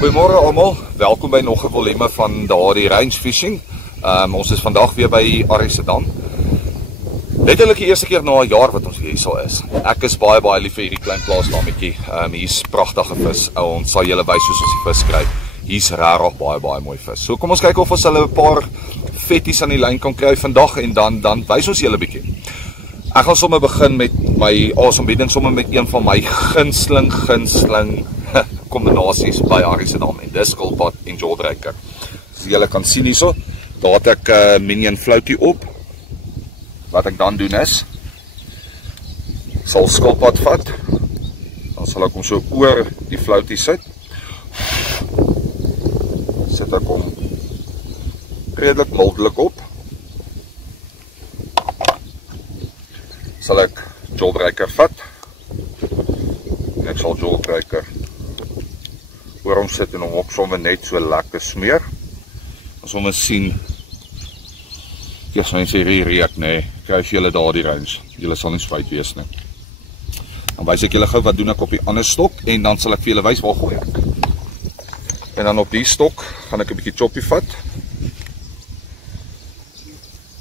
Goeiemôre almal, welkom by nog 'n volume van daardie range fishing. Ons is vandag weer by Arisadam. Letterlik die eerste keer na 'n jaar wat ons hier is. Ek is baie lief vir hierdie klein plaasdammetjie. Hier's pragtige vis. Ons sal julle wys soos ons die vis kry. Hier's regtig baie mooi vis. So kom ons kyk of ons hulle 'n paar vetties aan die lyn kan kry vandag en dan wys ons julle 'n bietjie. Ek gaan sommer begin met my aanbieding, sommer met een van my gunsteling kombinasies by Arisadam en dis skilpad en jawbreaker. So julle kan sien hierso, daar het ek minion floutie op. Wat ek dan doen is, sal skilpad vat, dan sal ek hom so oor die floutie sit. Sit ek hom redelik mildelik op. Sal ek jawbreaker vat. En ek sal jawbreaker oor hom sit en hom op sommer net so lekker smeer. As ons sien, ja, so mense hier reek, nee, kry julle daar die range. Julle sal nie spyt wees nie. Dan wys ek julle gou wat doen ek op die ander stok en dan sal ek vir julle wys waar gooi ek. En dan op die stok gaan ek 'n bietjie choppie vat.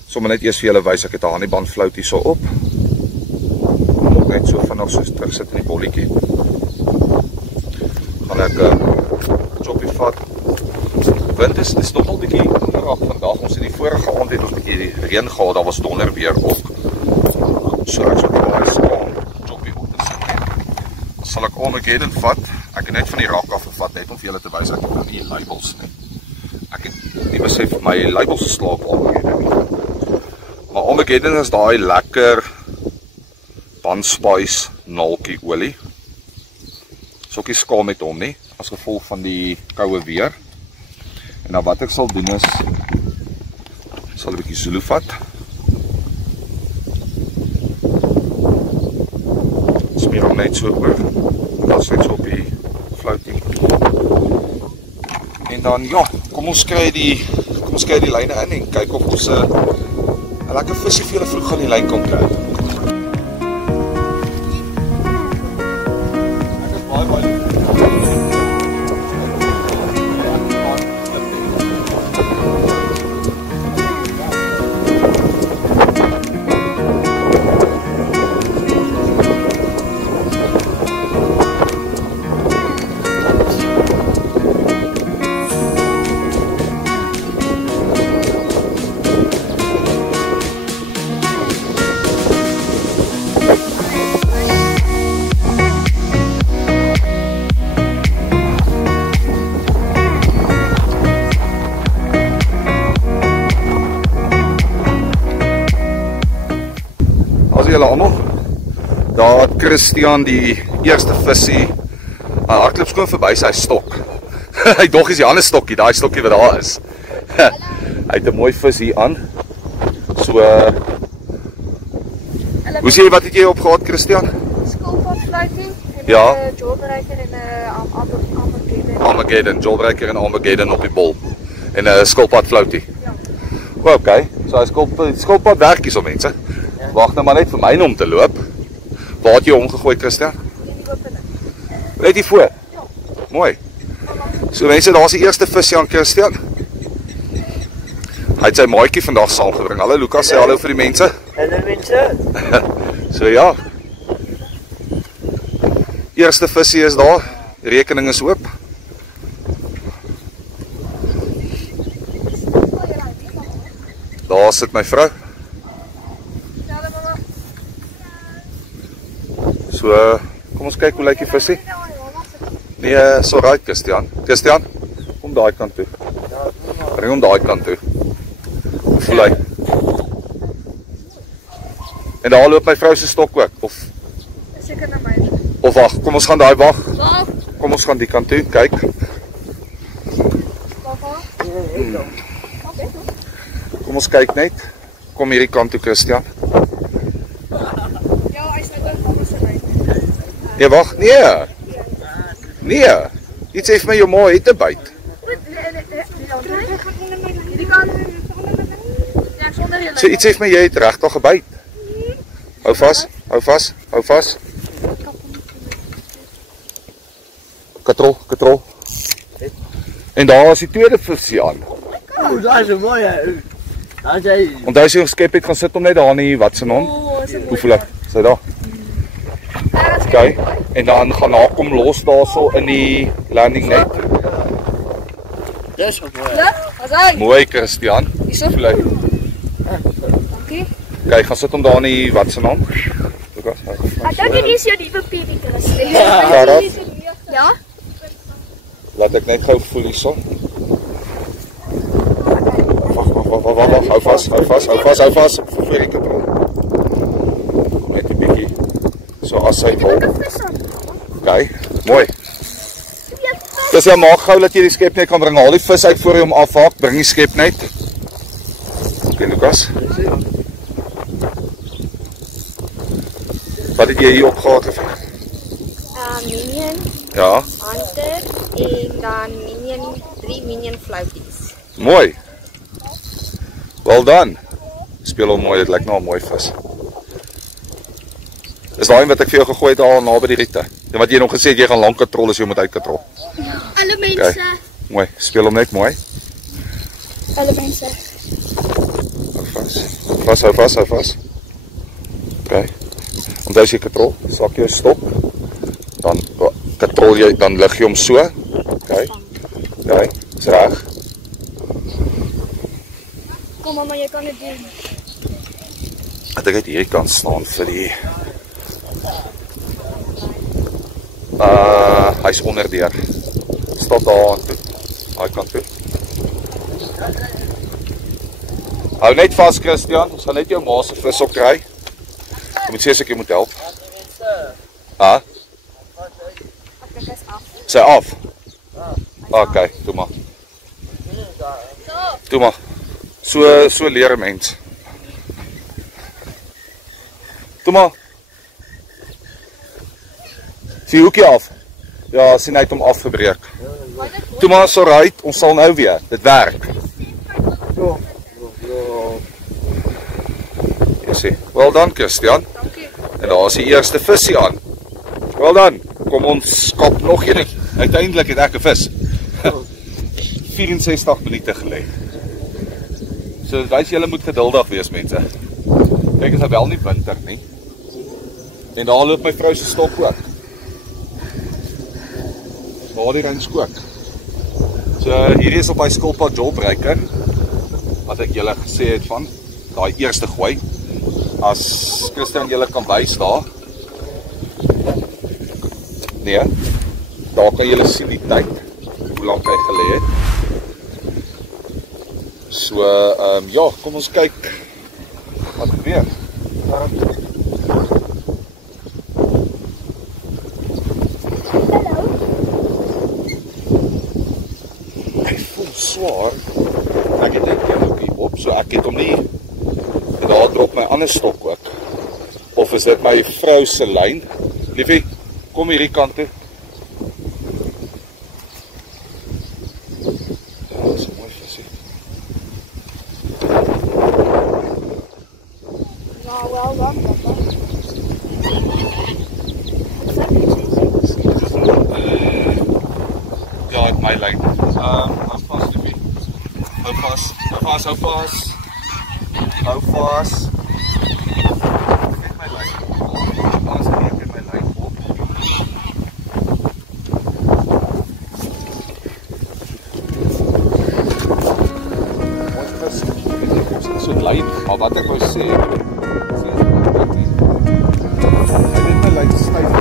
Sommer net eers vir julle wys, ek het 'n honeyband floutie so op. Net so vinnig soos terug sit in die bolletjie. Gaan ek choppie vat. Wind is nogal bietjie onderag vandag. Ons het die vorige aand het ons bietjie reën gehad, daar was donder weer ook. So ek sal baie skaam choppie op te sit. Sal ek Armageddon vat. Ek het net van die rak af gevat net om vir julle te wys ek het nou nie labels nie. Ek het nie besef my labels geslaap Armageddon. Maar Armageddon is daai lekker Panspice nalkie olie. Is ook nie skaam met hom nie, as gevolg van die koue weer. En dan wat ek sal doen is, sal 'n bietjie Zulu vat. Smeer hom net so oor. Dan sit so op die floutie. En dan ja, kom ons kry die lyne in en kyk of ons 'n lekker visie vir julle vroeg aan die lyn kan kry. Julle almal, daar het Christian die eerste visie hardloop skoon verby sy stok. Hy dog is die ander stokkie, daai stokkie wat daar is. Hy het 'n mooi vis hier aan. So hoe sê jy, wat het jy opgehad, Christian? Skilpad floutie en ja, jawbreaker en Armageddon. Armageddon, jawbreaker en Armageddon op die bol. En 'n skilpad floutie. Ja. Okay, so hy skilpad werkies om mense. Wag nou maar net vir myne om te loop. Waar het jy hom gegooi, Christian? Net hier voor? Ja. Mooi. So mense, daar's die eerste visie aan Christian. Hy het sy maatjie vandag saamgebring. Hallo Lukas, sê hallo vir die mense. Hallo mense. So ja. Eerste visie is daar. Die rekening is oop. Daar sit my vrou. So, kom ons kyk hoe lyk die visie. Nee, so right, Christian. Christian, kom daai kant toe. Bring hom daai kant toe. Hoe voel hy? En daar loop my vrou se stok ook, of? Seker na my. Of wag, kom ons gaan daai wag. Kom ons gaan die kant toe, kyk. Kom ons kyk net. Kom hierdie kant toe, Christian. Nee, wag, nee. Nee. Iets sê vir my jou ma het 'n byt. So iets sê vir my jy het regtig 'n byt. Hou vas, hou vas, hou vas. Katrol. En daar is die tweede visie aan. O, daar is een mooie. Daar is hy. Want hy sê ons skep het gaan sit om net daar nie, wat se naam? Hoe voel ek? Sy daar. Okay. En dan gaan haar kom los daarso in die landing net. Dis ook mooi. Ja, wat is hy? Mooi, Christian. Hierso. Voel hy. Dankie. Okay, gaan sit om daar in die, wat se naam? Lukas. Ek dink dit is jou nuwe baby Christie. Daar. Ja? Laat ek net gou voel hierso. Wag, hou vas. Vir die katrol. Net 'n bietjie. So as hy wil. Okay, mooi. Dis jy maak gou dat jy die skep net kan bring. Haal die vis uit voor jy hom afhaak, bring die skep net. Okay, Lukas. Wat het jy hier opgehaal? Minion, Ja, hunter en dan minion, 3 minion floaties. mooi. Well done. Speel hom mooi, dit lyk nou 'n mooi vis. Is daai wat ek vir jou gegooi het daar naby die riete? En wat jy nog gesê het jy gaan lank katrol as jy moet uitkatrol. Alle mense. Okay. Mooi, speel hom net mooi. Alle mense. Hou vas. Okay. Onthou as jy katrol, sak jou stop. Dan katrol jy, dan lig jy hom so. Okay. Okay, is reg. Kom mamma, jy kan dit doen. Ek het hierdie kant staan vir die hy's onderdeur. Stap daar aan toe. Daai kant toe. Hou net vas, Christian. Ons gaan net jou ma se vis op kry. Jy moet sê as ek jou moet help. Ha? Sy af. Okay, toe maar. Toe maar. So leer 'n mens. Toe maar. Sien hoekie af. Ja, sien hy het hom afgebreek. Toe maar, so right, ons sal nou weer. Dit werk. Jy sien. Well done, Christian. Dankie. En daar is die eerste visie aan. Well done. Kom ons kap nog een. Uiteindelik het ek 'n vis. 64 minute gelê. So wys julle moet geduldig wees, mense. Kyk, is nou wel nie winter nie. En daar loop my vrou se stok ook. Waar die reën skook. So hierdie is op my skilpad jawbreaker wat ek julle gesê het van daai eerste gooi. As Christian julle kan wys daar. Nee. Daar kan julle sien die tyd hoe lank hy gelê het. So ja, kom ons kyk wat gebeur. Hy voel swaar. Ek het net een hoekie op, so ek het hom nie. En daar drop my ander stok ook. Of is dit my vrou se lyn? Liefie, kom hierdie kant toe. Ja, dis 'n mooi visie. Ja, wel dan. Ja, het my lyn. Hou vas, liefie. Hou vas. Net my lyn. Anders breek ek my lyn op. Mooi vis. So lyn, maar wat ek wou sê, hy het my lyn styf.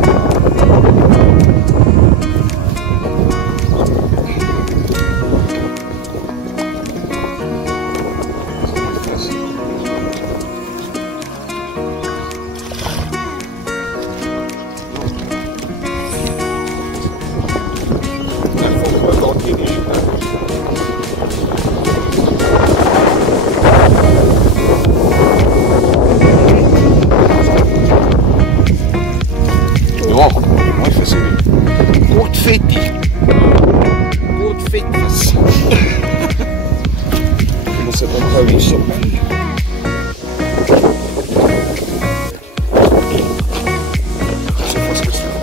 Ja, mooi vis hierdie. Kort vettie. Kort vetvis. Kom ons sit hom gou hierso. So vasgestel.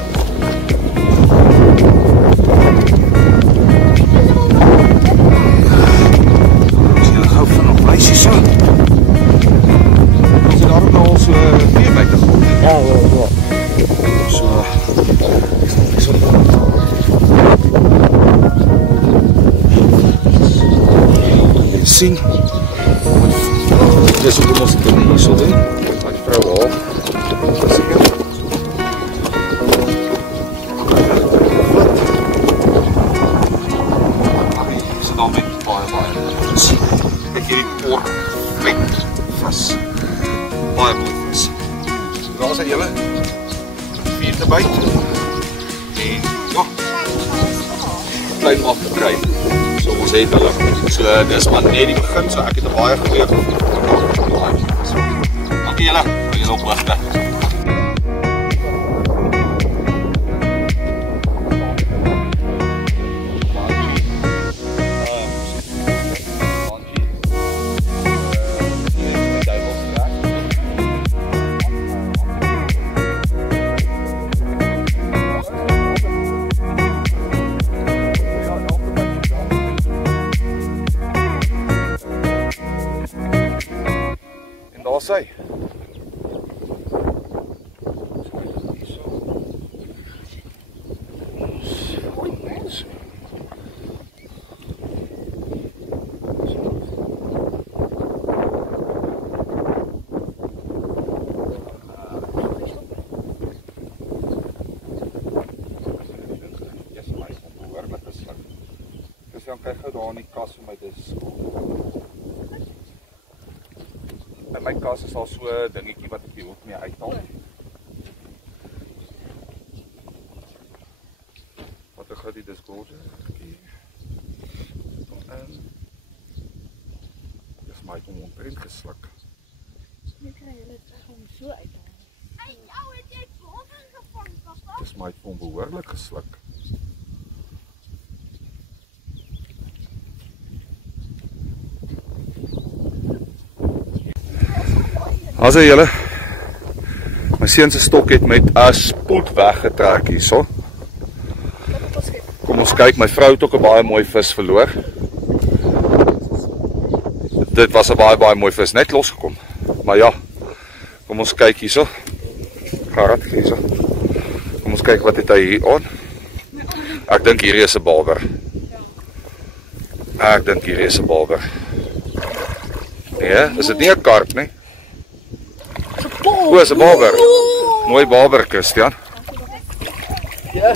sien. Dis hoekom ons dit hier so doen. Maar die vrou al. Dis seker. So dan met baie. Ek hierdie pork vet vis. Baie mooi vis. Daar is 'n hele 4 te byt. En ja, klein afgekry. So ons het hulle. So dis maar net die begin, so ek het 'n baie goeie dankie julle, vir julle opligting. Daar sy. Dan kyk gou daar in die kas vir my dis. In my kas is al so 'n dingetjie wat ek die hoek mee uithaal. Wat ek gou die disgorge. Kom in. Dis my hom omtrent gesluk. Nu kry jy dit reg om so uit te haal. Hey, jou het jy wolven gevang, papa? Dis my hom behoorlik gesluk. As julle, my seun se stok het met 'n spoed weggetrek hierso. Kom ons kyk, my vrou het ook 'n baie mooi vis verloor. Dit was 'n baie mooi vis, net losgekom. Maar ja, kom ons kyk hierso. Garat hierso. Kom ons kyk wat het hy hier aan. Ek dink hierdie is 'n balber. Ek dink hierdie is 'n balber. Ja, is dit nie 'n karp nie? O, is 'n balber. Mooi balber, Christian. Ja.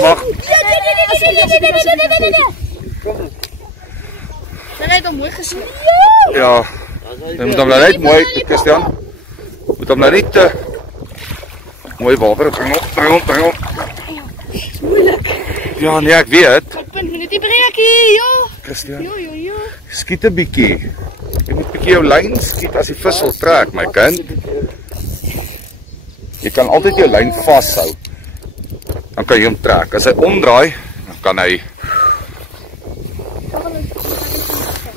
Wag. Dan het hom mooi gesien. Ja. Jy moet hom nou net mooi, Christian. Moet hom nou net mooi balber bring op. Moeilik. Ja, nee, ek weet. Wat punt moet die breekie, joh. Christian, Jo. skiet 'n bietjie. Jy moet 'n bietjie jou lyn skiet as die vis wil trek, my kind. Jy kan altyd jou lyn vashou. Dan kan jy hom trek. As hy omdraai, dan kan hy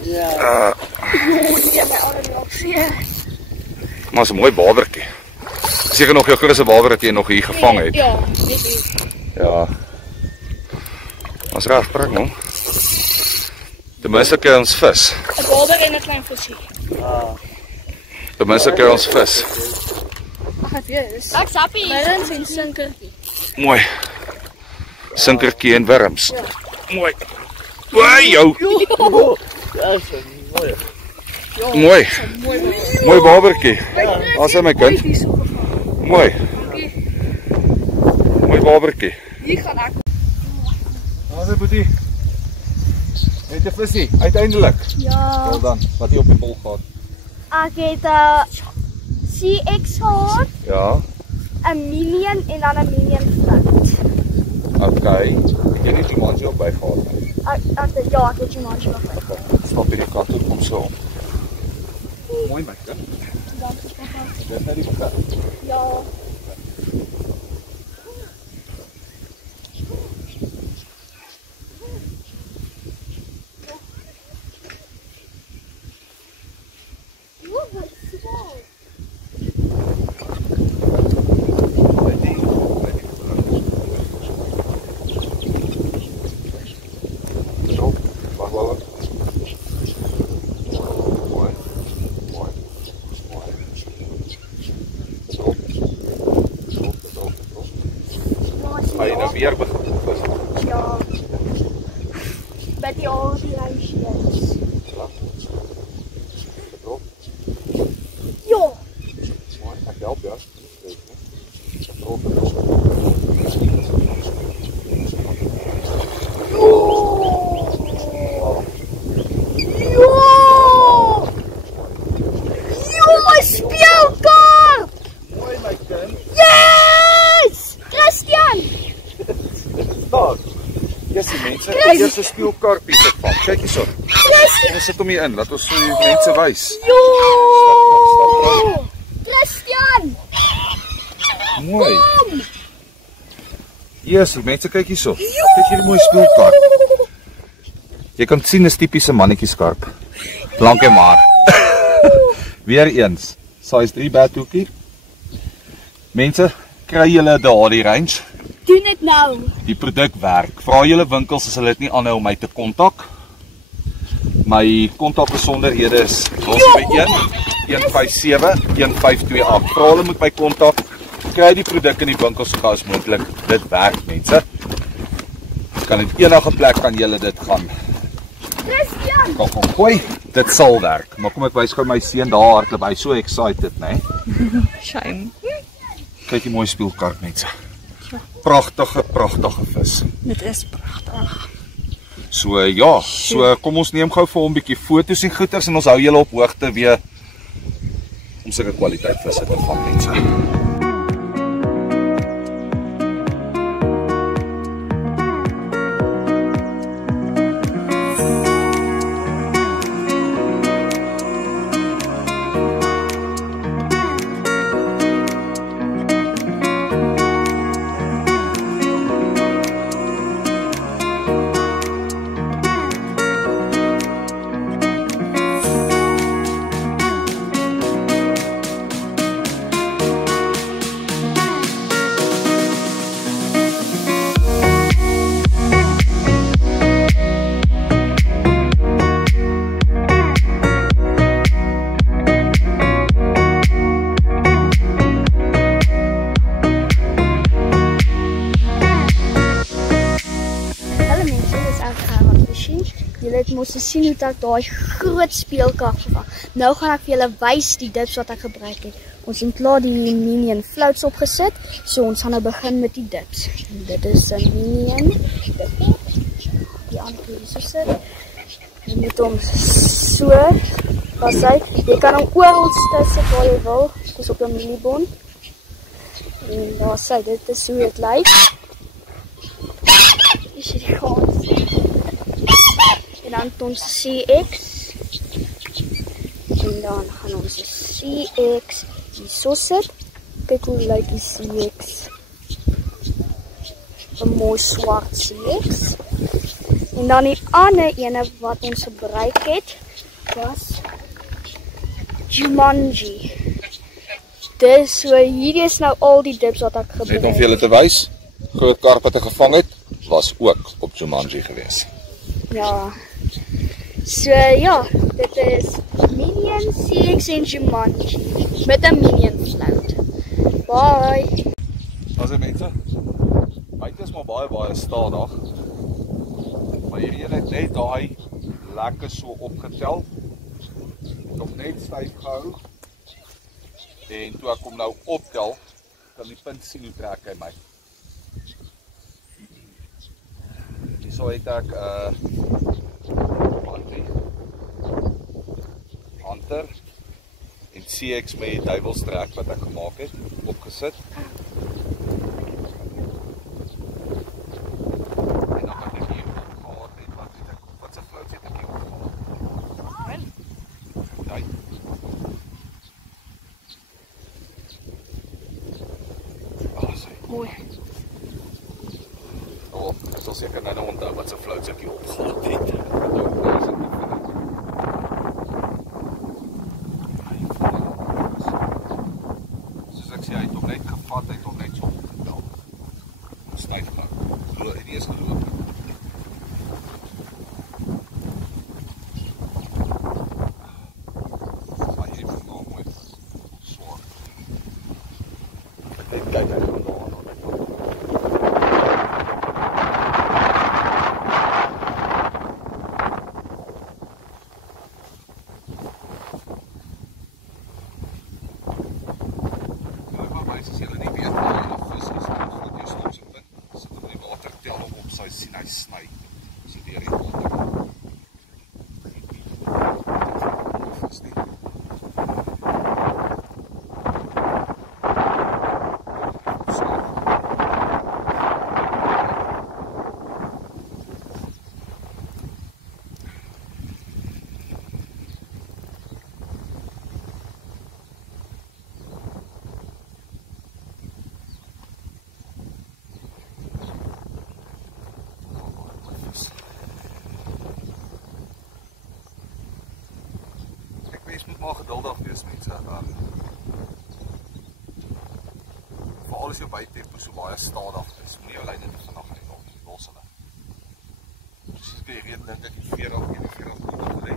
Ja. maar is 'n mooi balbertjie. Seker nog jou grootste balber wat jy nog hier gevang het. Ja, net hier. Ja. Ons reg bring hom. Ten minste kry ons vis. 'n balber en 'n klein visie. Ten minste kry ons vis. Ag, dit is. Ek sappie. Wurms en sinkertjie. Mooi. Sinkertjie en wurms. Mooi. Waai jou. Dat is een mooie. Mooi. Mooi balbertjie. As hy my kind. Mooi. Mooi balbertjie. Hier gaan ek. Haai boetie. Het jy visie uiteindelik? Ja, Wel dan, wat jy op die bol gehad. ek het 'n CX gehad, Ja. 'n Minion en dan 'n Minion Flat. Okay. Ek het nie die manjie op by gehad nie. Ek het jy maar nog. Stap hierdie kant toe, kom so om. Mooi my kind. Dis net die begin. Ja. Hy nou weer begin vis. Ja. By die al die lijstjes. Slap. Hier is die mense. Hier is 'n speelkarpie te vang. Kyk hierso. Ons sit hom hier in. Laat ons vir die mense wys. Christian! Mooi. Hier is die mense, kyk hierso. Kyk hierdie mooi speelkarp. Jy kan sien 'n tipiese mannetjieskarp. Lank en maar. Weer eens. Size 3 badhoekie. Mense, kry julle daardie range. Doen dit nou. Die produk werk. Vra julle winkels as hulle dit nie aanhou om my te kontak. My kontakbesonderhede is 071 157 1528. Vra hulle met my kontak. Kry die produk in die winkel so gou as moontlik. Dit werk, mense. Kan dit enige plek kan julle dit gaan. Christian! Kom gooi. Dit sal werk. Maar kom ek wys gou my seun daar hardloop. Hy's so excited, né? Shame. Kyk die mooi speelkarp, mense. Pragtige vis. Dit is pragtig. So ja, so kom ons neem gou vir hom 'n bietjie foto's en goeters en ons hou julle op hoogte weer om sulke kwaliteit visse te vang, mense. Julle het mos gesien hoe ek daai groot speelkarp gevang. Nou gaan ek vir julle wys die dips wat ek gebruik het. Ons het klaar die minion floats opgesit, so ons gaan nou begin met die dips. En dit is 'n minion dip. Die ander is so sit. Jy moet hom so pas hy. Jy kan hom oral sit waar jy wil. Dis op 'n minibon. En daar sê dit is hoe dit lyk. Is dit gewoon. En dan ons CX. En dan gaan ons CX hierso sit. Kyk hoe lyk die CX. 'n mooi swart CX. En dan die ander ene wat ons gebruik het was Jumanji. Dis so hierdie is nou al die dips wat ek gebruik het. Net om vir julle te wys, groot karp wat ek gevang het, was ook op Jumanji geweest. Ja. So ja, dit is Minion CX en Jumanji met 'n Minion float. Bye. As mense, buite is maar baie stadig. Maar hierdie een het net daai lekker so opgetel. Nog net styf gehou. En toe ek hom nou optel, kan die punt sien hoe trek hy my. Hierso het ek Hunter en CX met die duiwelstrek wat ek gemaak het, opgesit. En dan wat ek hier opgehaal het, wat se float het ek hier opgehaal? Nee. Mooi. Oh, ek sal seker nou onthou wat se float ek hier opgehaal het. Soos ek sê, hy het hom net gevat, hy het hom net so opgetel. Styf gehou. Glo en nie eens geloop. Maar hier is nog mooi swaar. Kyk, hy gaan daar aan. As julle nie weet waar die vis is, dan goed jy stop sy punt, sit hom in die water, tel hom op, sy sien hy sny, so deur die water. Vis nie. moet maar geduldig wees, mense. Veral as jou bytempo so baie stadig is, moenie jou lyne te vinnig uithaal nie, los hulle. Soos die reden dink ek die 41 moet lê.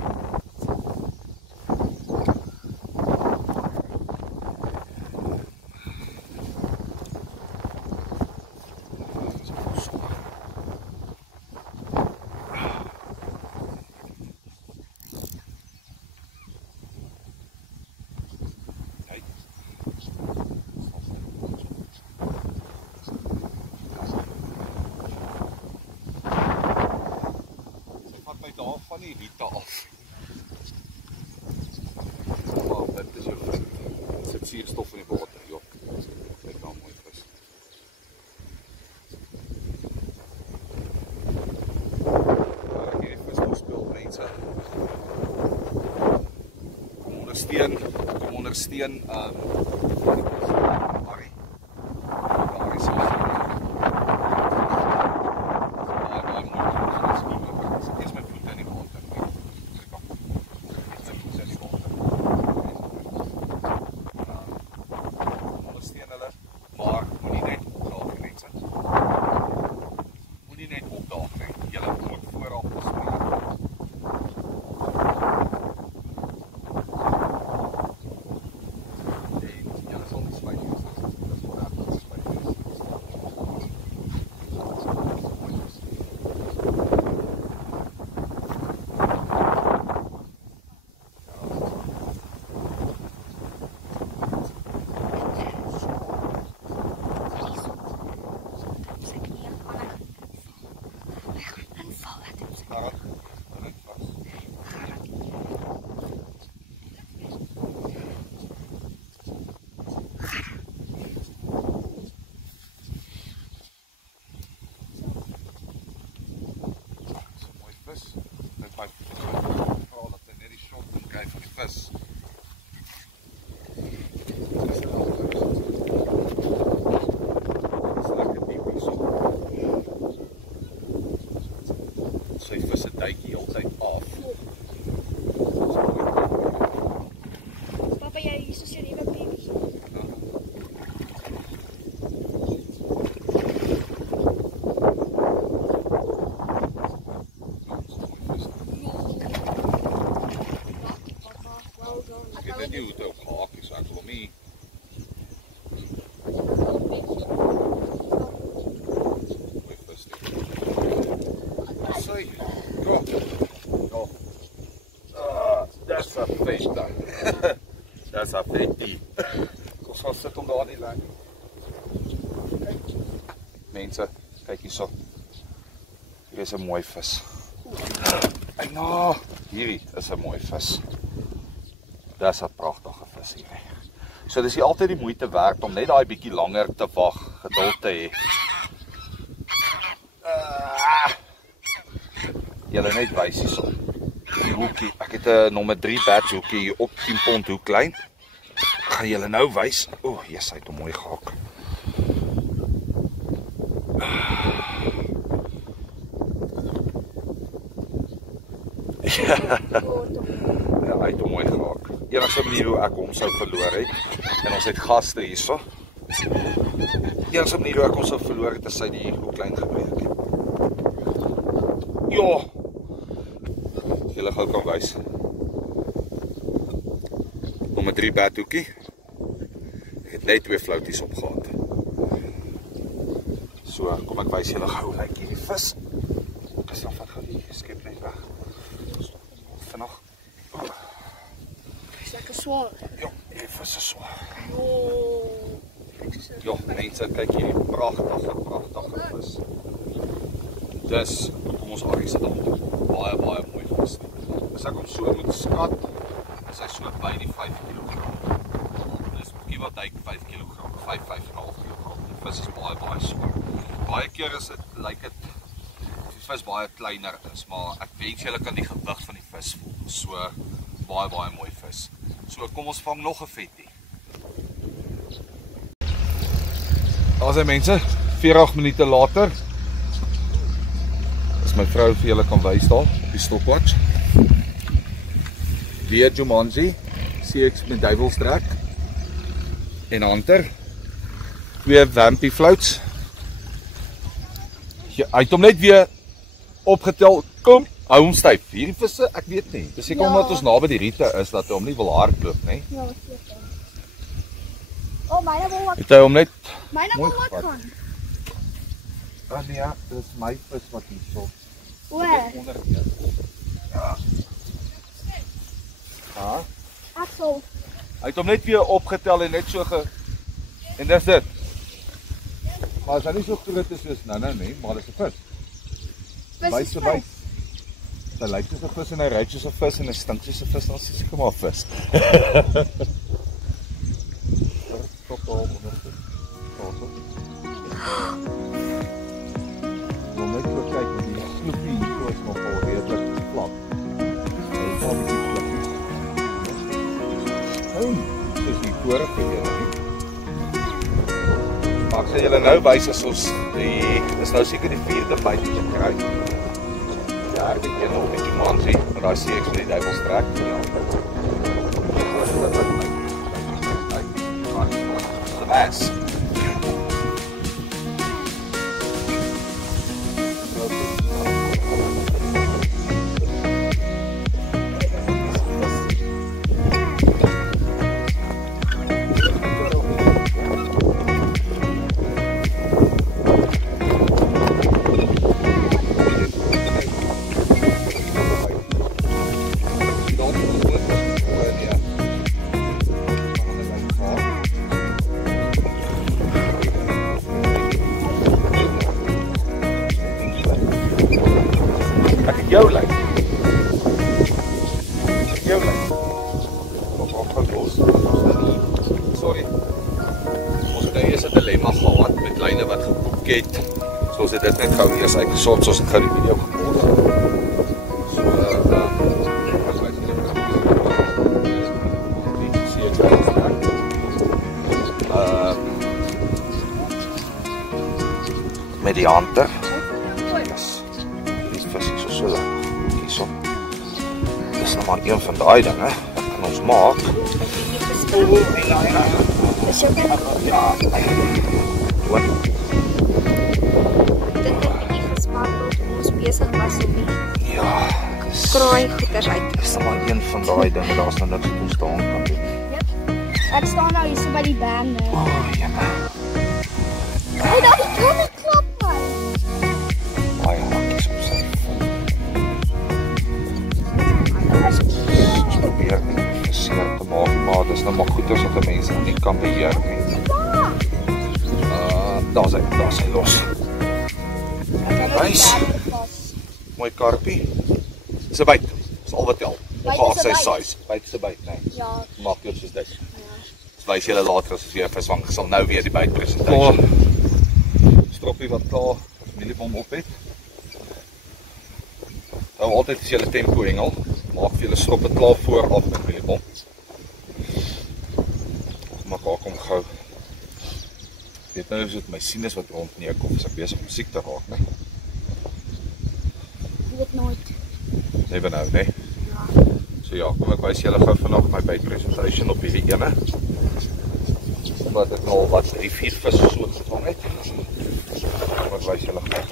Van die Rita af. Maar dit is jou vriend. Dit sit suurstof in die water, joh. Kijk daar mooi vis. Ek hierdie vis speel, mense. Kom ondersteun, Harry. Harry se sy vis se duikie altyd af. Papa, jy hier so sien jy 'n baby. Ek weet nie hoe dit ook gehaak is, ek wil nie. That's a fish dan. That's a fatty. Kom sal sit om daar in die lyn. Mense, kyk hierso. Hier is 'n mooi vis. Hierdie is 'n mooi vis. Dis 'n pragtige vis hierdie. So dis nie altyd die moeite werd om net daai bietjie langer te wag, geduld te hê. Julle net wys hierso. Die hoekie, ek het 'n nommer 3 batch hoekie hier op 10 pond hoe klein. Gaan julle nou wys. Jesus, hy het hom mooi gehak. Ja, hy het hom mooi gehak. Enigste manier hoe ek hom sou verloor het. En ons het gaste hierso. Enigste manier hoe ek hom sou verloor het, is hy die hoe klein gebreek het. Ja. Julle gou kan wys. Nommer 3 badhoekie. Het net 2 flouties opgehad. So, kom ek wys julle gou lyk hierdie vis. Dis dan vat gou die skep net weg. Vinnig. Dis lekker swaar. Ja, die vis is swaar. Ja, mense, kyk hierdie pragtige vis. Dis kom ons Aries dan. Baie mooi vis. As ek hom so moet skat, is hy so by die 5 kg. Dis bietjie wat hy 5 kg, 5,5 kg. Die vis is baie swaar. Baie keer is dit lyk dit die vis baie kleiner is, maar ek wens julle kan die gewig van die vis voel. So baie mooi vis. So kom ons vang nog 'n vettie. Daar's hy mense, 40 minute later. As my vrou vir julle kan wys daar op die stopwatch. Weer Jumanji, CX met duivelstrek. En Hunter. 2 Vampy floats. Ja, hy het hom net weer opgetel. Kom, hou hom styf. Hierdie visse, ek weet nie. Dis seker omdat ons naby die riete is dat hy hom nie wil hardloop nie. Ja, wat seker. Oh, myne wil wat. Het hy hom net Myne mooi wil wat gevat. gaan. nee, ja, dis my vis wat hier so. O, Ja. Ha? ek sal. Hy het hom net weer opgetel en net so en dis dit. Maar as hy nie so groot is soos nou nie, maar dis 'n vis. Wys se wys. Hy lyk soos 'n vis en hy ruik soos 'n vis en hy stink soos 'n vis, dan is hy seker maar 'n vis. Stop daar onder. Nou net so kyk met die snoepie hier is nog al redelik plat. Hy is al 'n bietjie plat. Dis die vorige keer nie. Maar ek sê julle nou wys as ons dis nou seker die 4de byt wat ek kry. Ja, ek het nog 'n bietjie mansie, maar daai CX met die duivelstrek. Yes. Jou lyn. Jou lyn. Kom op los. Sorry. Ons het nou eers 'n dilemma gehad met lyne wat gekoek het. So ons het dit net gou eers uitgesort soos ek gou die video gemaak het. So met die Hunter. Hierso. Dis nog maar een van daai dinge wat kan ons maak. Dis jou kan. Ja. Wat? Dit het 'n bietjie gespartel toe ons besig was om die Ja. kraai goeders uit te Dis nog maar een van daai dinge. Daar's nou niks wat ons staan kan doen. Ek staan nou hier so by die band nou. O, ja. Hey, daar is 'n klop man. Baie hakkies op sy. Probeer nie verseer te maak, maar dis nou maar goeders wat 'n mens nie kan beheer nie. Daar's hy los. Nice. Mooi karpie. Dis 'n byt. Dis al wat tel. Ongeag sy size. Byt is 'n byt, nee. Ja. Maak jou soos dit. Dis wys julle later as ons weer visvang. Ek sal nou weer die byt presenteer. Stroppie wat klaar mieliebom op het. Hou altyd as jy 'n tempo hengel. Maak vir julle stroppe klaar vooraf met mieliebom. Maar kom gou. Weet nou is dit my sinus wat rondneek of is ek besig om siek te raak, nee? Jy weet nooit. Never nou, nee? Ja. So ja, kom ek wys julle gou vanaand my byt presentation op hierdie ene. Wat ek nou wat 3-4 visse so gevang het. Kom ek wys julle gou.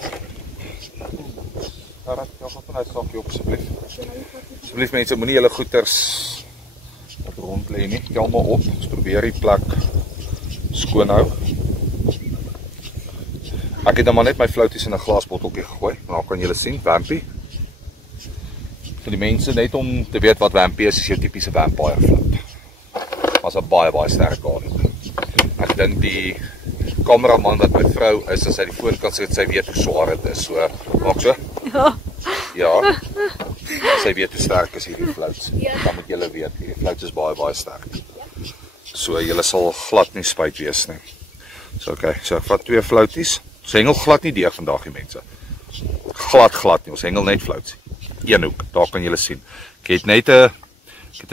Daar het nog 'n sakkie op asseblief. Asseblief mense, moenie julle goeders wat rond lê nie. Tel maar op. Ons probeer die plek skoon hou. Ek het dan maar net my flouties in 'n glasbotteltjie gegooi. Nou kan julle sien, Vampy. Vir die mense net om te weet wat Vampy is jou tipiese vampire flout. Was 'n baie sterk garden. Ek dink die kameraman wat my vrou is, as hy die foon kan sit, sy weet hoe swaar dit is. So, maak so. Ja. Sy weet hoe sterk is hierdie flouts. Dan moet julle weet, hierdie flouts is baie sterk. So julle sal glad nie spyt wees nie. So okay, so ek vat 2 flouties. Ons hengel glad nie deur vandag die mense. Glad nie. Ons hengel net flouts. Een hoek, daar kan julle sien. Ek het net 'n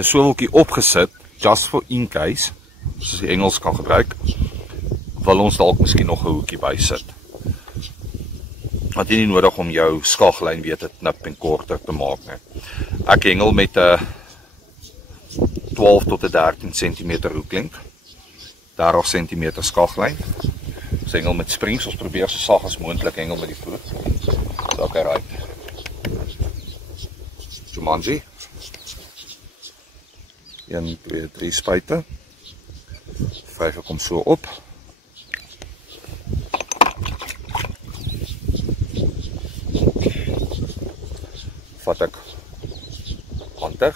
swiveltjie opgesit just for in case, soos die Engels kan gebruik. Wil ons dalk miskien nog 'n hoekie by sit. Want jy nie nodig om jou skaglyn weer te knip en korter te maak nie. Ek hengel met 'n 12 tot 'n 13 cm hoeklengte. 30 cm skaglyn. Ons hengel met springs, ons probeer so sag as moontlik hengel met die voet. So okay, right. Jumanji. 1, 2, 3 spuite. 5 kom so op. Vat ek hanter.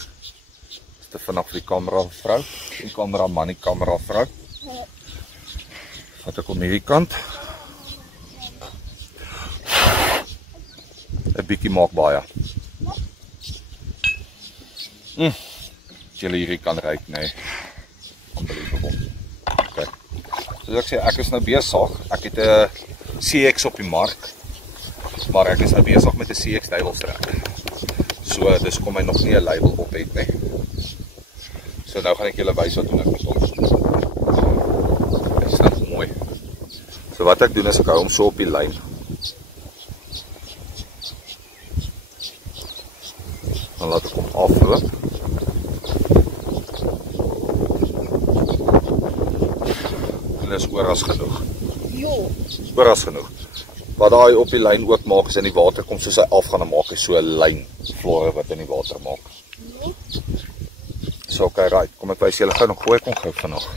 Te vinnig vir die kamera vrou. Die kamera man, die kamera vrou. Vat ek om hierdie kant. 'n bietjie maak baie. Julle hierdie kan ryk, nee. Unbelievable. Okay. Soos ek sê, ek is nou besig. Ek het 'n CX op die mark. Maar ek is nou besig met 'n CX duiwelstrek. So, dis kom hy nog nie 'n label op het nie. So nou gaan ek julle wys wat doen ek met hom. Dit is nou mooi. So wat ek doen is ek hou hom so op die lyn. Dan laat ek hom afloop. En dis oor as genoeg. Jo. Oor as genoeg. Wat daai op die lyn ook maak is in die water kom soos hy afgaan en maak hy so 'n lyn flore wat in die water maak. So okay, right. Kom ek wys julle gou nog gooi kom gou vanaand.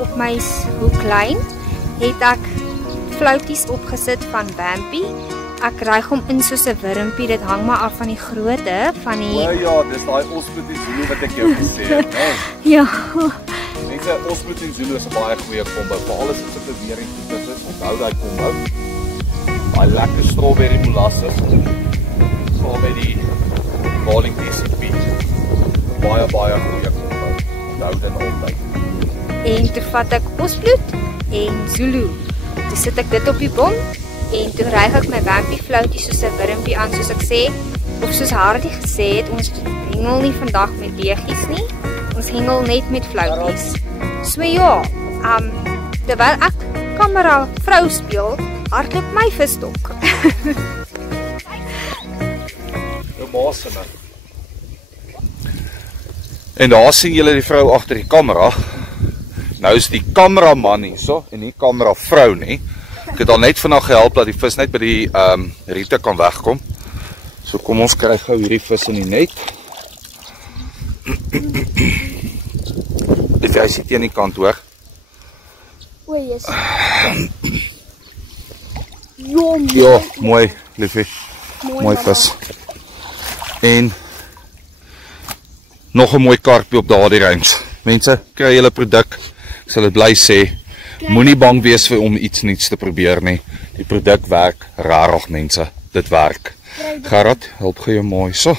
Op my hoeklyn het ek flouties opgesit van Vampy. Ek ryg hom in soos 'n wurmpie. Dit hang maar af van die grootte van die Ja, dis daai Osmoot en Zulu wat ek jou gesê het, né? Ja. Mense, Osmoot en Zulu is 'n baie goeie kombo. Veral as dit 'n weer en dit is. Onthou daai kombo. Daai lekker strawberry molasses. Saam met die boiling TCP. Baie goeie kombo. Onthou dit altyd. En toe vat ek Osbloed en Zulu. Toe sit ek dit op die bom en toe ryg ek my Vampy floutie soos 'n wurmpie aan, soos ek sê, of soos Hardy gesê het, ons hengel nie vandag met deegies nie. Ons hengel net met flouties. So ja, terwyl ek kamera vrou speel, hardloop my visstok. Jou ma se nou. En daar sien julle die vrou agter die kamera. Nou is die kameraman hierso en die kamera vrou nie. Ek het al net vanaand gehelp dat die vis net by die riete kan wegkom. So kom ons kry gou hierdie vis in die net. Hy sit hier aan die kant hoor. O, Jesus. Ja, mooi, liefie. Mooi vis. En nog 'n mooi karpie op daardie range. Mense, kry julle produk. Ek sal dit bly sê. Moenie bang wees vir om iets nuuts te probeer nie. Die produk werk rarig mense. Dit werk. Gerard, help gou jou mooi so.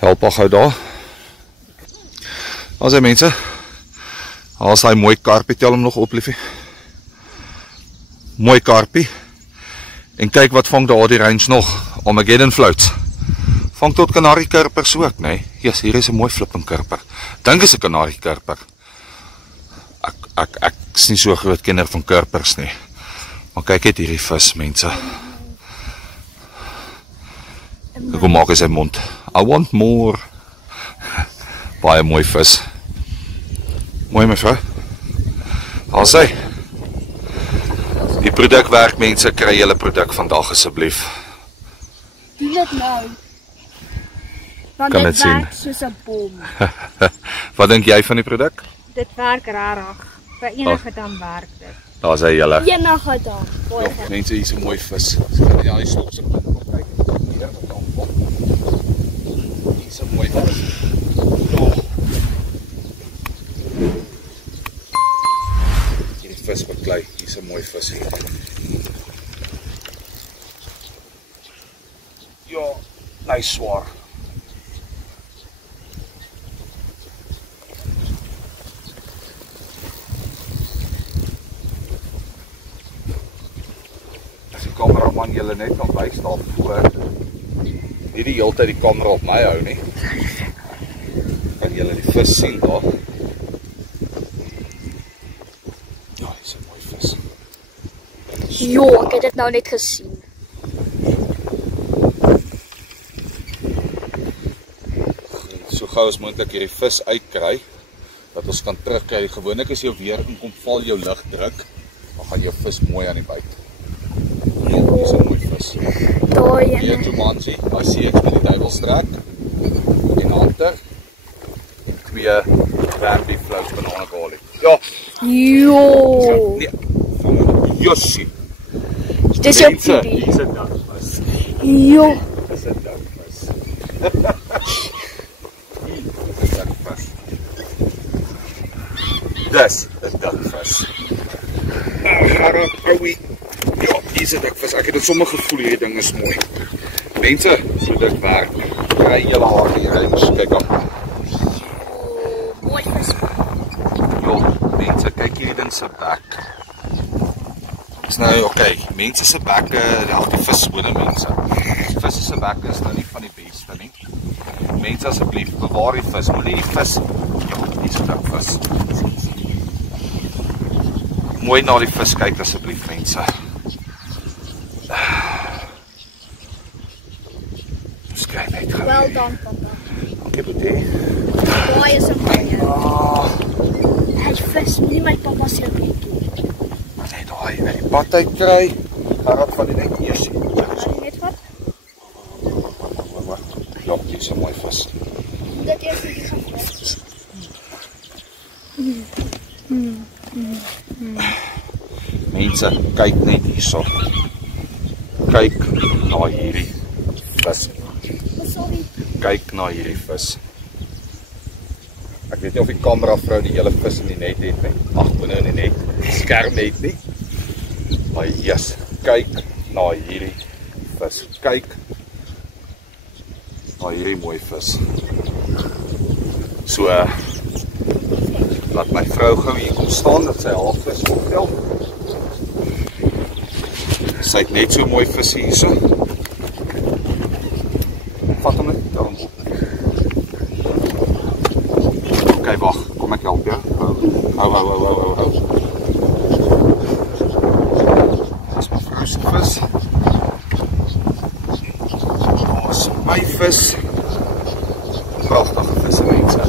Help al gou daar. As jy mense. Haal sy mooi karpie, tel hom nog op liefie. Mooi karpie. En kyk wat vang daar die range nog. Armageddon floats. Vang tot kanariekurpers ook, nee. Yes, hier is 'n mooi flipping kurper. Dink is 'n kanariekurper. ek is nie so groot kenner van kurpers nie. Maar kyk net hierdie vis, mense. Kyk hoe maak hy sy mond. I want more. Baie mooi vis. Mooi mevrou. Daar is hy. Die produk werk, mense, kry julle produk vandag asseblief. Doen dit nou. Want Kan dit dit sien. werk soos 'n bom. Wat dink jy van die produk? Dit werk rarig. Vir enige dan werk dit. Daar is hy julle. Enige dag. Baie Ja, goed. mense, hier is 'n mooi vis. As jy na die slot se punt kom kyk, hier wat dan kom. Hier is 'n mooi vis. Ja. Hierdie vis beklei, hier is 'n mooi vis hier. Ja, hy is swaar. As die kameraman julle net kan wys daar voor, nie die hele tyd die kamera op my hou nie. Kan julle die vis sien daar? Ja, hy is 'n mooi vis. Jo, ek het dit nou net gesien. So gou as moontlik hierdie vis uitkry, dat ons kan terugkry. Gewoonlik as jy weer inkom, val jou lig druk, dan gaan jou vis mooi aan die byt. Hier is 'n mooi vis. Daai Hier ene. Jumanji, hy sien ek met die duiwelstrek en hunter en 2 Bambi float bananagalie. Ja, Jo. nee. Jossie. Dit is jou Mense, piepie. hier is 'n dagvis. Jo. Dis 'n dagvis. Dis 'n dagvis. Dis 'n dagvis. Harre, ouwie. Ja, hier is 'n dagvis. Ek het dit sommer gevoel, hierdie ding is mooi. Mense, produk werk. Kry julle haar hier eens. Kyk dan. Mooi vis. Ja, mense, kyk hierdie ding se bek. Dis nou okay, mense se bekke, die visbone mense. Visse se bekke is nou nie van die beste nie. Mense asseblief, bewaar die vis. Moenie die vis. Ja, dis 'n dagvis. Mooi na die vis kyk asseblief, mense. Skryf net gou. Well done, papa. Dankie, boetie. Baie is 'n mooi. Ah, Hy vis nie my pappa se bietjie. net daai uit die pad uit kry. Gerard van die net eers. Kan net wat? Ja, dis 'n mooi vis. Dit is die gevoel. Mense, kyk net hierso. Kyk na hierdie vis. Sorry. Kyk na hierdie vis. Ek weet nie of die kamera vrou die hele vis in die net het nie. Ag, binne in die net. Skerm net nie. Maar yes, kyk na hierdie vis. Kyk na hierdie mooi vis. So laat my vrou gou hier kom staan dat sy haar vis optel. Sy het net so mooi vis hierso. Vat hom net daarom op. Okay, wag, kom ek help jou. Hou. Dis my vrou se vis. Ons my vis. Pragtige visse, mense.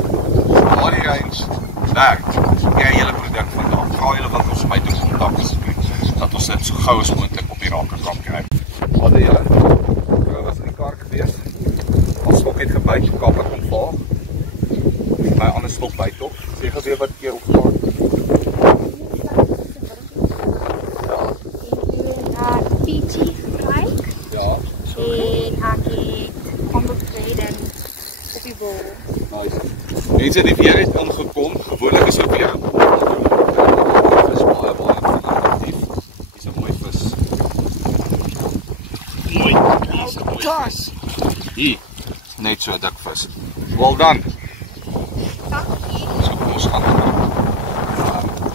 Daardie range werk. Kry julle produk vandag. Vra julle wat ons my toe kontak asseblief. Dat ons dit so gou as moontlik op die rakke kan kry. Wat doen julle? Vrou was in die kar gewees. Ons stok het gebyt, die kapper kom vaar. My ander stok byt op. Sê gou weer wat keer opgegaan. Ja. En PG gebruik. Ja. En ek het onbevreden op die bol. Nice. Mense, die weer het ingekom. Gewoonlik is dit weer. Dis baie aktief. Dis 'n mooi vis. Mooi. Gas. Hier. Net so 'n dik vis. Well done. So kom ons gaan.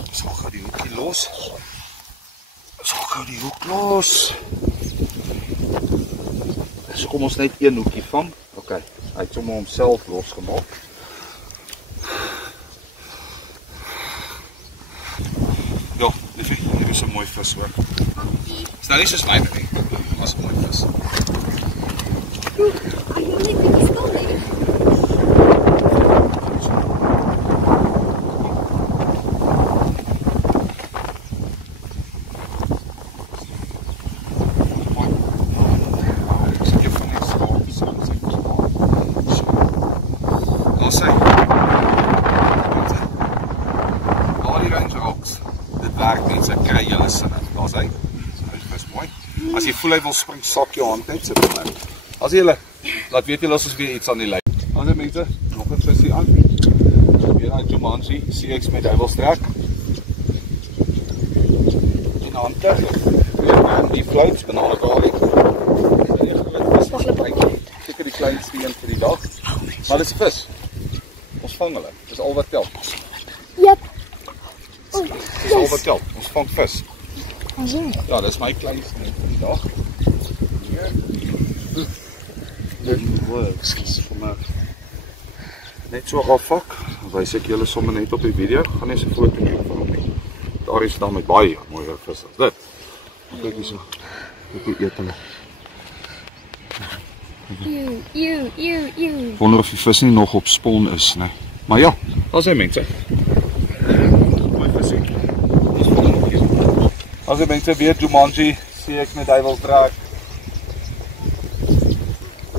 Ons gaan die hoekie los. So kom ons net een hoekie vang. Okay. Hy het sommer homself losgemaak. Ja, liefie, hier is 'n mooi vis hoor. Is nou nie so myne nie, maar is 'n mooi vis. As jy voel hy wil spring, sak jou hand net, sit hom uit. As julle, laat weet julle as ons weer iets aan die lyn. Ander mense, nog 'n visie aan. Weer aan Jumanji, CX met duiwelstrek. En Hunter, weer aan die floats, banana garlic. Seker die kleinste een vir die dag. Maar dis 'n vis. Ons vang hulle, dis al wat tel. Yep. Dis al wat tel, ons vang vis. Ja, dis my kleinste net vir die dag. Net so afvak, wys ek julle sommer net op die video. Gaan nie so foto neem van hom nie. Daar is dan met baie mooi vis as dit. Kyk hier so. Ek eet hulle. Wonder of die vis nie nog op spon is, nee. Maar ja, daar's hy mense. Mooi visie. Dis vol nog hier. As jy mense weer Jumanji, sien ek met duiwelstrek.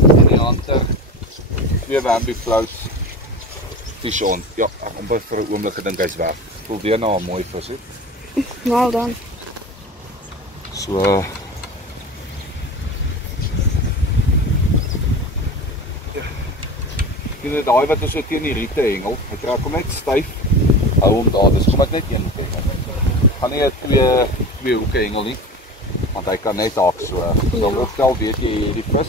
En die Hunter, weer Bambi floats. Fish on. Ja, amper vir 'n oomblik gedink hy's weg. Voel weer na 'n mooi vis het. Nou dan. So ja, daai wat ons so teen die riete hengel, ek trek hom net styf, hou hom daar, dis kom ek net een hoek hengel. Gaan nie twee hoeke hengel nie, want hy kan net haak so. So opstel weet jy hierdie vis.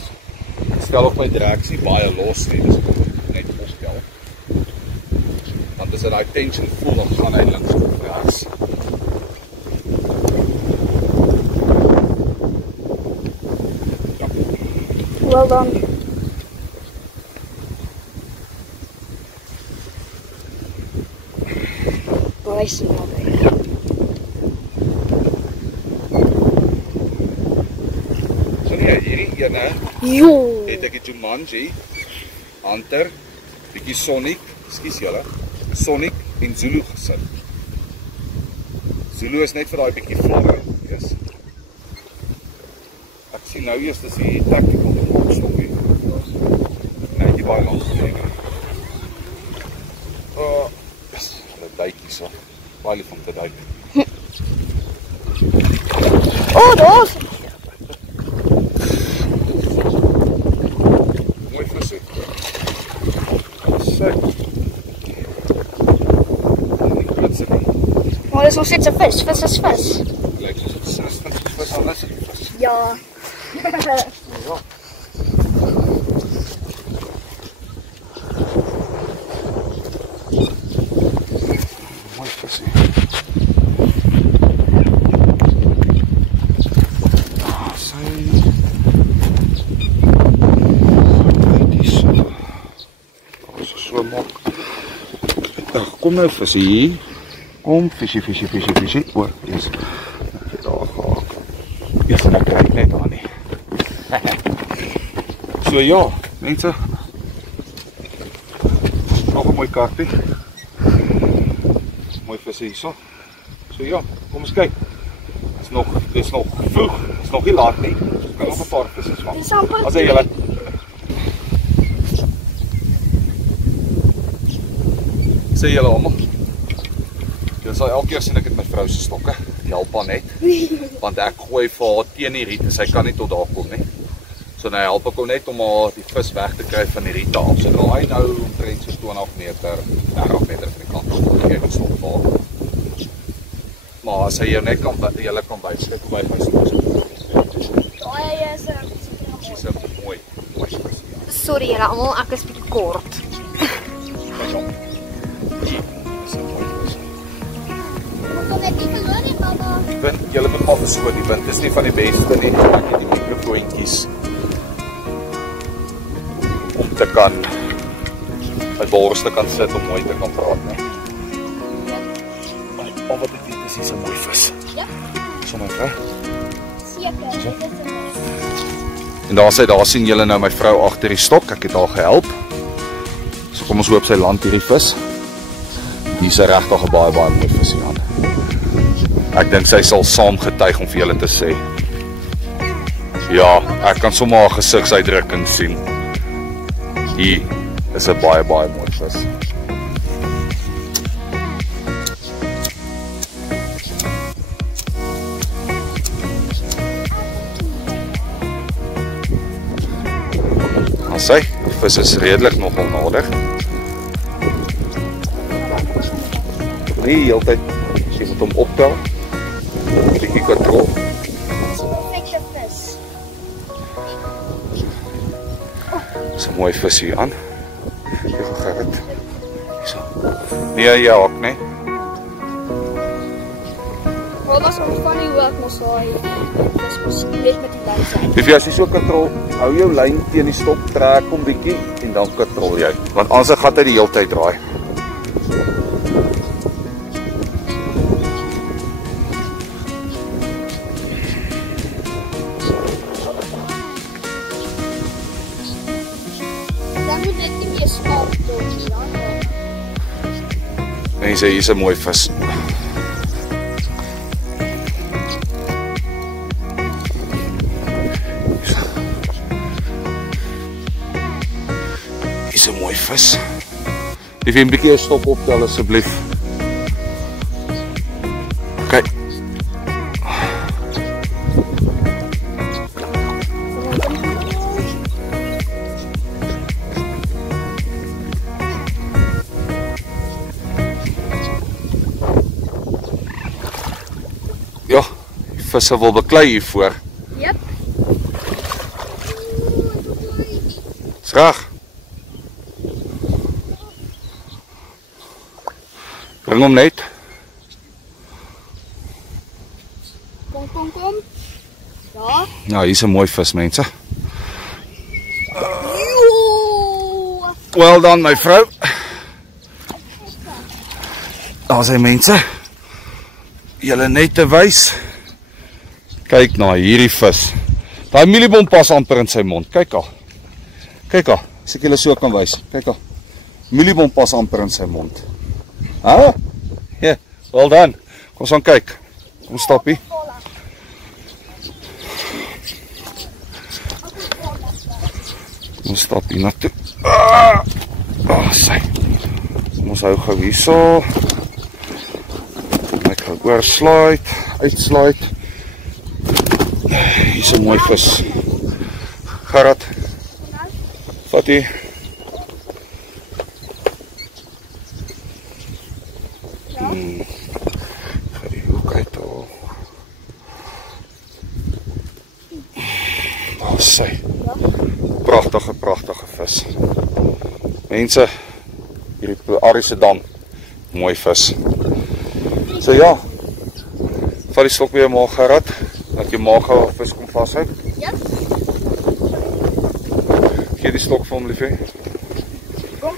Ek stel op my direksie baie los nie, dis net opstel. Want as hy tension voel, dan gaan hy links of regs. Well done. Nice and well. So nee, hierdie ene Jo. het ek die Jumanji, Hunter, bietjie Sonic, ekskuus julle, Sonic en Zulu gesit. Zulu is net vir daai bietjie vlagge, yes. Ek sien nou eers dis die tactical stoppie. Nee, die baie lank geneem. Yes, hulle duikie so. Baie lief om te duik. Oh, daar's. Mooi visie. Sek. Maar dis nog steeds 'n vis. Vis is vis. Lyk soos 'n vis, vis al is 'n vis. Ja. Ja. Mooi visie. Kom nou visie. Kom visie. O, yes. Daar gaan. Eers en ek kry net aan nie. So ja, mense. Nog 'n mooi karpie. Mooi visie hierso. So ja, kom ons kyk. Dis nog vroeg. Dis nog nie laat nie. Ons kan nog 'n paar visse vang. Wat sê julle? Sê julle almal. Jy sal elke keer sien ek het my vrou se stokke, die help haar net. Want ek gooi vir haar teen die riet en sy kan nie tot daar kom nie. So nou help ek hom net om haar die vis weg te kry van die riet af. So draai nou omtrent so 20 meter, 30 meter van die kant af. Ek het stop vir. Maar as hy jou net kan julle kan byskryf by my stokke. Daai is Dis 'n mooi vis. Sorry julle almal, ek is bietjie kort. Die wind, julle moet maar verskoon, die wind is nie van die beste nie. Ek het die mikrofoontjies om te kan my borste kan sit om mooi te kan praat nie. Maar al wat ek weet is is 'n mooi vis. Ja. So my vrou. Seker, dit is 'n En daar sien julle nou my vrou agter die stok. Ek het haar gehelp. So kom ons hoop sy land hierdie vis. Hier's regtig 'n baie mooi vis hier aan. Ek dink sy sal saam getuig om vir julle te sê. Ja, ek kan sommer haar gesigsuitdrukking sien. Hier is 'n baie mooi vis. Sy, die vis is redelik nogal nadig. Nie altyd as jy moet hom optel. 'n bietjie kontrol. perfekte vis. Dis 'n mooi vis hier aan. Jy gaan dit. So. Nee, jy hak, nee. Wat was ons van die hoek mos daai? Dis mos net met die lyn sy. Liefie, as jy so kontrol, hou jou lyn teen die stok, trek hom bietjie en dan kontrol jy. Want anders gaan hy die hele tyd draai. Dan moet net nie meer skerp word nie, ja. En jy sê hier's 'n mooi vis. Hier's 'n mooi vis. Liefie, 'n bietjie stop optel asseblief. OK. Ja, die visse wil beklei hiervoor. Jep. Is reg. Bring hom net. Kom. Ja. Ja, hier's 'n mooi vis, mense. Joe. Well done, my vrou. Daar's hy, mense. Julle net te wys. Kyk na hierdie vis. Daai mieliebom pas amper in sy mond. Kyk al. As ek julle so kan wys. Kyk al. Mieliebom pas amper in sy mond. Hæ? Ja, well done. Kom ons gaan kyk. Kom stap hier. Kom stap hier na toe. Sy. Kom ons hou gou hierso. Ek gaan oorslide, uitslide. Hier's 'n mooi vis. Gerard. Vat hier. Ga die hoek uit al. Sy. Pragtige vis. Mense, hierdie Arisedam, mooi vis. So ja, vat die stok weer maag, Gerard, dat jy maag hou vis kom vashou. Ja. Gee die stok vir hom, liefie. Kom.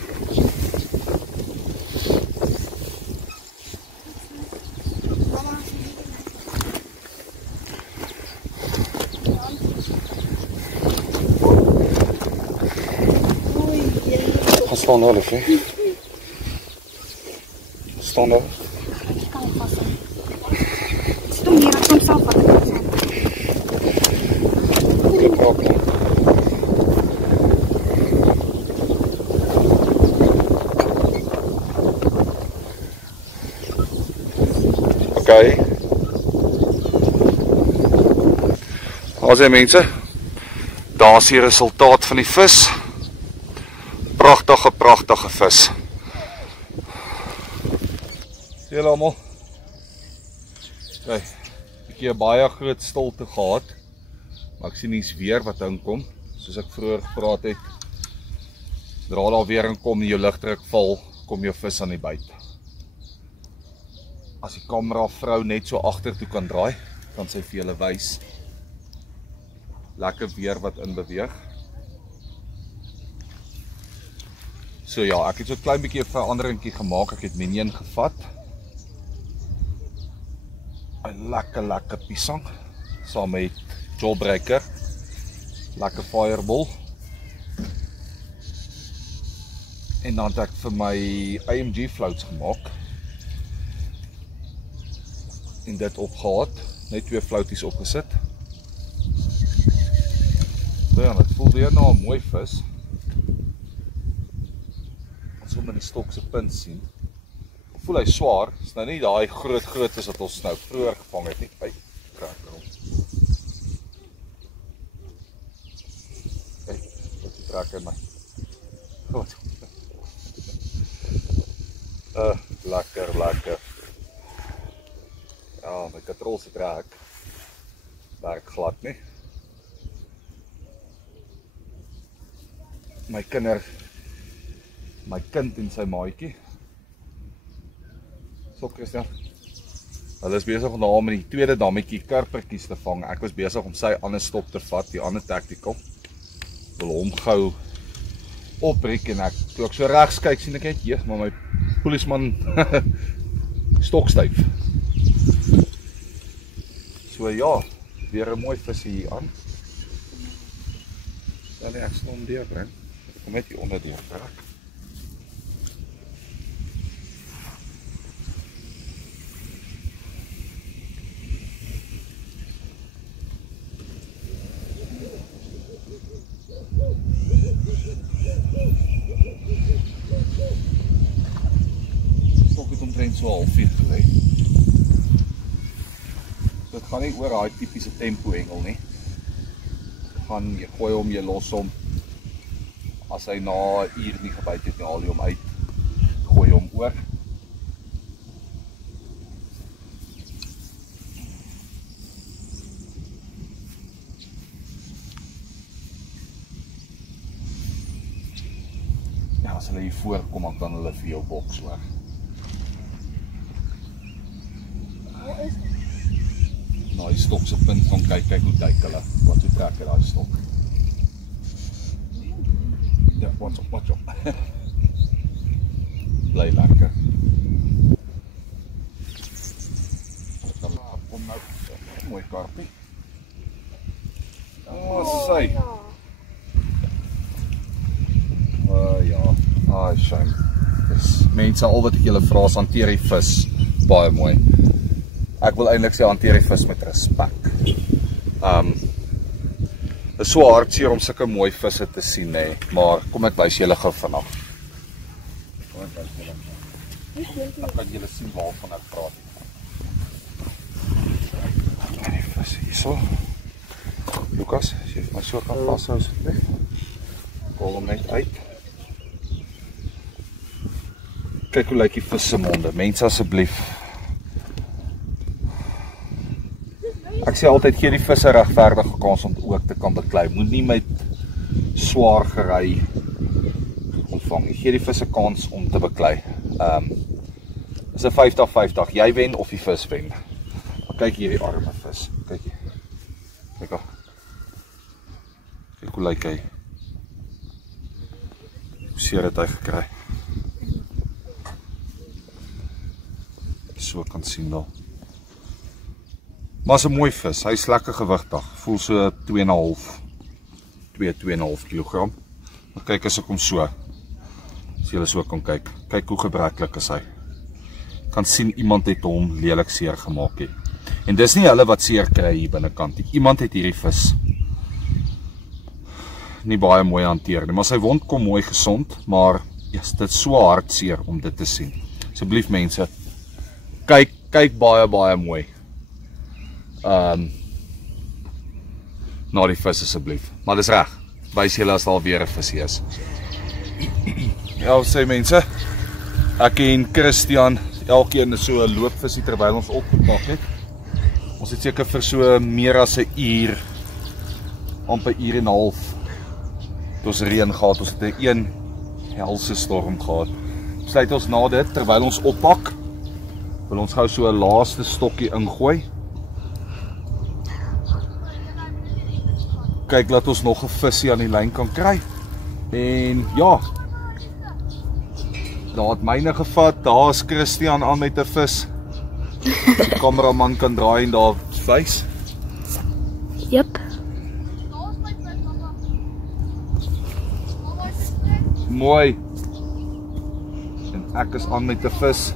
Gaan staan daar, liefie. Staan daar. Stom hier, ek kom self vat. Klip raak man. Okay. As jy mense, daar is die resultaat van die vis. Pragtige vis. Sien julle almal? Kyk, ek het 'n baie groot stilte gehad. Maar ek sien hier's weer wat inkom. Soos ek vroeër gepraat het. Dra daar weer inkom en jou ligdruk val, kom jou vis aan die byt. As die kamera vrou net so agtertoe kan draai, kan sy vir julle wys. Lekker weer wat inbeweeg. So ja, ek het so 'n klein bietjie 'n veranderingkie gemaak. Ek het Minion gevat. lekker piesang saam met jawbreaker, lekker fireball. En dan het ek vir my AMG floats gemaak. En dit opgehaat, net 2 flouties opgesit. So ja, dit voel weer na 'n mooi vis. Ons sal met die stok se punt sien. Voel hy swaar, is nou nie daai groot vis wat ons nou vroeër gevang het nie. Kyk, kraker hom. Kyk, wat die trek in my. Goed. Lekker. Ja, my katrol se trek werk glad nie. My kind en sy maatjie. So Christian. Hulle is besig om daar met die tweede dammetjie karpertjies te vang. Ek was besig om sy ander stop te vat, die ander tactical. Wil hom gou opreek en toe ek so regs kyk sien ek net, jees, maar my polisman stokstyf. So ja, weer 'n mooi visie hier aan. Dan ek sal hom deurbring. Ek kom net hier onder deur trek. Stok het omtrent so 1/2 gelê. Dit gaan nie oor daai tipiese tempo hengel nie. Jy gooi hom, jy los hom. As hy na 'n uur nie gebyt het, haal jy hom uit. Gooi hom oor. Ja, as hulle hier voorkom, dan kan hulle vir jou boks hoor. Nou, die stok se punt van kyk hoe duik hulle. Wat hoe trek hy daai stok. Ja, watch op. Bly lekker. Kom nou, mooi karpie. Sy. Ja, shame. Mense, al wat ek julle vra is hanteer die vis baie mooi. Ek wil eintlik sê hanteer die vis met respek. Dit is so hartseer om sulke mooi visse te sien, nee, maar kom ek wys julle gou vanaf. Kom ek wys julle. Dan kan julle sien waarvan ek praat. En die vis hierso. Lukas, as jy maar so kan vashou asseblief. Kol hom net uit. Kyk hoe lyk die vis se monde. Mense asseblief. Ek sê altyd gee die visse regverdige kans om ook te kan beklei. Moet nie met swaar gery ontvang. Gee die visse kans om te beklei. Is 'n 50-50. Jy wen of die vis wen. Maar kyk hier die arme vis. Kyk hier. Kyk al. Kyk hoe lyk hy. Hoe seer het hy gekry. So kan sien daar. Maar is 'n mooi vis, hy is lekker gewigtig, voel so 2,5 kilogram. Maar kyk as ek hom so, as julle so kan kyk, kyk hoe gebreklik is hy. Kan sien iemand het hom lelik seer gemaak het. En dis nie hulle wat seer kry hier binnekant nie, iemand het hierdie vis nie baie mooi hanteer nie, maar sy wond kom mooi gesond, maar yes, dit is so hartseer om dit te sien. Asseblief mense, kyk baie mooi. Na die vis asseblief. Maar dis reg. Wys julle as daar weer 'n visie is. Ja, sê mense. Ek en Christian elkeen so 'n loopvisie terwyl ons opgepak het. Ons het seker vir so meer as 'n uur, amper 1 uur en 'n half. Ons reën gehad, ons het 'n helse storm gehad. Sluit ons na dit terwyl ons oppak. Wil ons gou so 'n laaste stokkie ingooi. Kyk, laat ons nog 'n visie aan die lyn kan kry. En ja, daar het myne gevat, daar is Christian aan met 'n vis. Die kameraman kan draai en daar wys. Jep. Mooi. En ek is aan met 'n vis.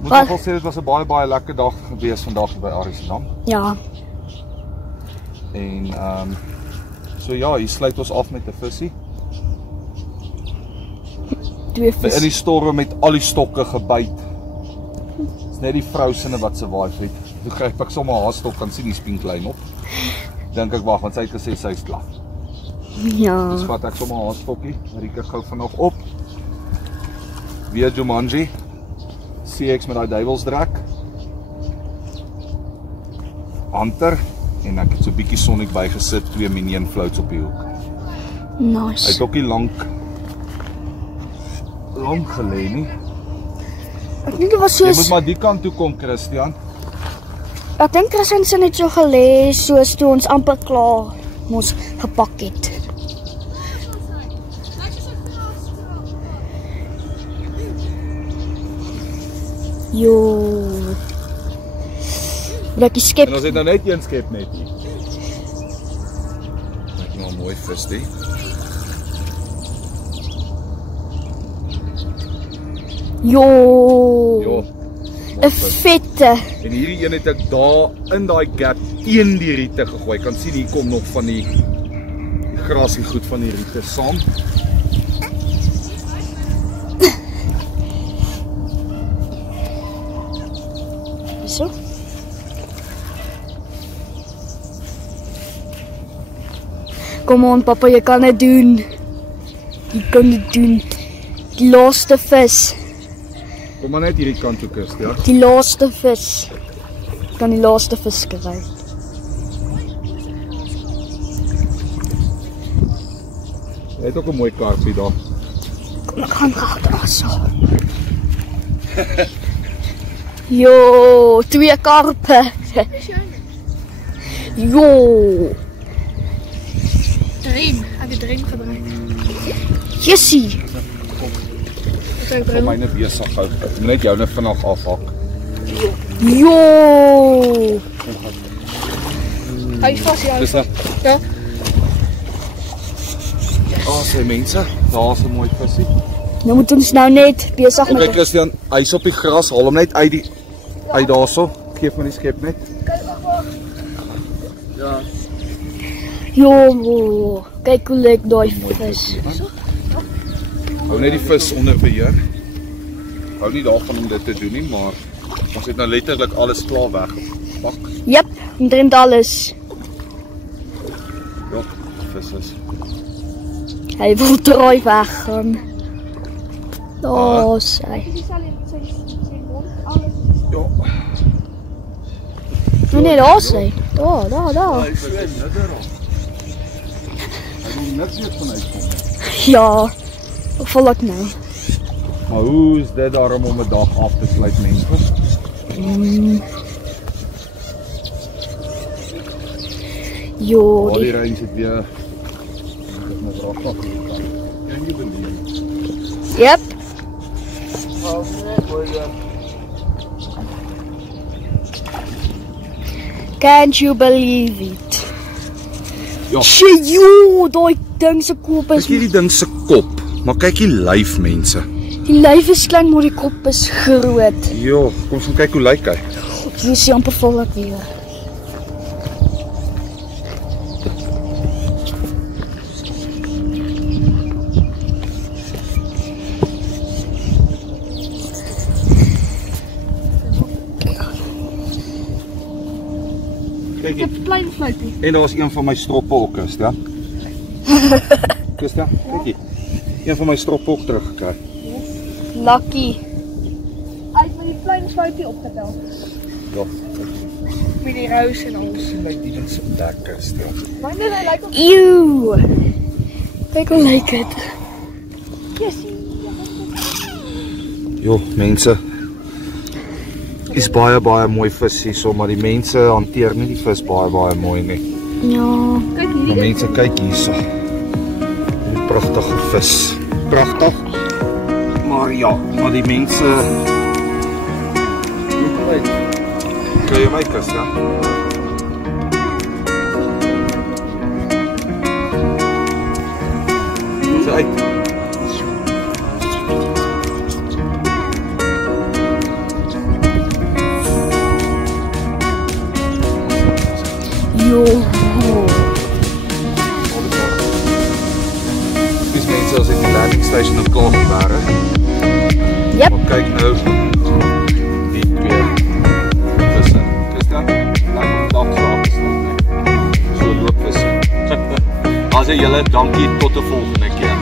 Moet Wat? nogal sê dit was 'n baie lekker dag gewees vandag hier by Arisenam. Ja. En so ja, hier sluit ons af met 'n visie. 2 In die storm met al die stokke gebyt. Dis net die vrou sinne wat se waai het. Toe gryp ek sommer haar stok, kan sien die spien klein op. Dink ek wag, want sy het gesê sy is klaar. Ja. Dus vat ek sommer haar stokkie, riek ek gou vanaand op. Weer Jumanji. CX met daai duiwelsdrek. Hunter en ek het so 'n bietjie Sonic bygesit, 2 Minion floats op die hoek. Hy Nice. het ook nie lank gelê nie. Ek dink dit was Jy moet soos maar die kant toe kom, Christian. ek dink Christian se net so gelê soos toe ons amper klaar mos gepak het. Jo. Dat die skep. En ons het nou net een skep net hier. Kyk nou 'n mooi vis die. Jo. 'n vis. vette. En hierdie een het ek daar in daai gap teen die riete gegooi. Kan sien hier kom nog van die grasie goed van die riete saam. So. Kom on papa, jy kan dit doen. Jy kan dit doen. Die laaste vis. Kom maar net hierdie kant toe, Christian. Die laaste vis. Ek kan die laaste vis kry. Jy het ook 'n mooi karpie daar. Kom ek gaan gou daar so. Jo, 2 karpe. Jo. Dream. Ek het dream gebruik. Jessie. Kom myne besig hou. Ek moet net joune vinnig afhak. Jo. Hy is vas jou. Dis nou. Ja. Sê mense, daar's 'n mooi visie. Nou moet ons nou net besig Okay, met Christian, hy's op die gras, haal hom net uit daarso. Geef my die skep net. Ja. Jo. Kyk hoe lyk daai vis. Hou net die vis onder beheer. Hou nie daarvan om dit te doen nie, maar ons het nou letterlik alles klaar weggepak. Jep, omtrent alles. Ja, vis is. Hy wil draai weggaan. Daar sy. Dis al in sy mond alles. Ja. Nee, daar sy. Daar. Hy swem net daar. Hy doen niks meer van uitkom. Ja. Wat val ek nou? Maar hoe is dit daarom om 'n dag af te sluit, mense? Jo, Al die die reën sit weer. Dit moet raak af. Kan jy believe? Jep. Can't you believe it? Ja. Sjoe, daai ding se kop is Kyk hierdie ding se kop, maar kyk die lyf, mense. die lyf is klein, maar die kop is groot. Jo, kom ons gaan kyk hoe lyk hy. Hier is amper vol ek weer. Kyk Ek het klein fluitie. en daar's een van my stroppe ook, Christian. Christian, kyk hier. Een van my stroppe ook teruggekry. Lucky. Hy het met die klein fluitie opgetel. Ja. Met die rous en alles. Sien my die ding so lekker, Christian. Myne hy lyk op Ew. Kyk hoe lyk dit. Jessie. Jo, mense. Is baie mooi vis hier, maar die mense hanteer nie die vis baie mooi nie. Ja. Kyk Maar hierdie. mense, kyk hierso. Die pragtige vis. Pragtig. Maar ja, maar die mense uit. Kry jy my kus, ja? Dis uit. Jo. Dis mense as ek die landing station op Kaapstad. Yep. Maar kyk nou die twee tussen. Christian, laat hom dalk so afgesluit, né? So loop visie. As jy julle dankie tot 'n volgende keer.